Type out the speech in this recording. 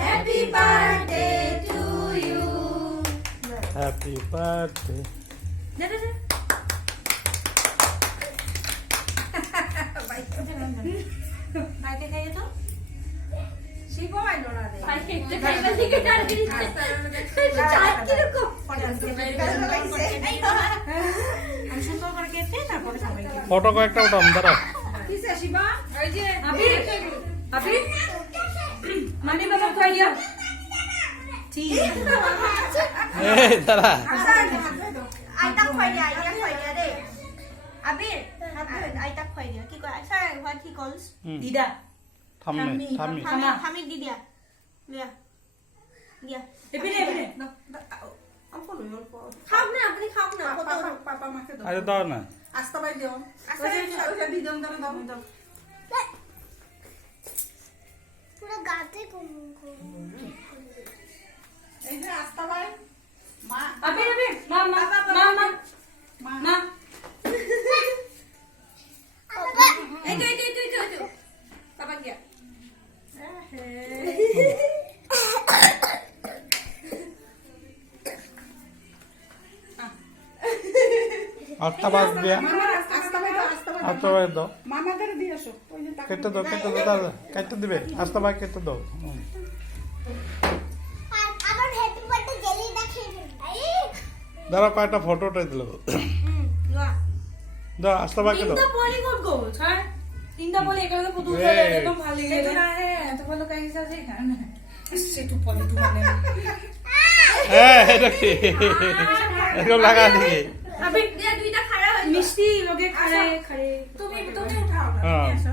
Happy birthday to you. Happy birthday. বাইকে খাইয়ে তো শিবো আইলো না রে বাইকে একটা খাইবার দিকে টার্গেট দিচ্ছে চার কিরকম আমি সুন্দর করে কেটে তারপরে সবাইকে ফটো কয়েকটা উঠাম দাঁড়াও। কিসে শিবা ওই যে আবির আবির মানে বাবা কই গিয়া ঠিক এই দাঁড়া। আইতা খুৱাই দিয়া দে আবিৰ আইতাক খুৱাই দিয়া কি কয় ছাৰ হোৱাট হি কলছ দিদা থামনে থামি। থামিক দি দিয়া দিয়া দিয়া এপিনে এপিনে অল্প লই অল্প খাওক না আপুনি খাওক না পাপা মাকে দাও আরে দাও না। আস্তা বাই দিও ওই দিদম দাও দাও পুরো গাতে এই যে আস্তা বাই মা আবির আবির মা মা মা মা মা এই তো বাবা গিয়া আটটা বাজ দিয়া আস্তা বাই দাও আস্তা বাই আটটা বাজ দাও। মামাদের দিয়ে আসো ওই যে কেটে দাও দাদা কেটে দিবে। আস্তে বাই কেটে দাও। আবার হ্যাপি বার্থডে জেলি দেখিয়ে দাঁড়াও কয়েকটা ফটো উঠাই দিল। দাও আস্তে বাই কেটে দাও। তিনটা বলি কোন গোল হ্যাঁ তিনটা বলি এখানে পুতুল এই। খেলে একদম ভালো ये লাগে तो ना है तो बोलो कहीं से देखा ना इससे तू पॉली तू माने হ্যাঁ এটা কি এরকম লাগা দিকে। আবির দুইটা খাড়া হয়ে মিষ্টি লগে খারে খারে তুমি उठाओ ना हाँ। ऐसा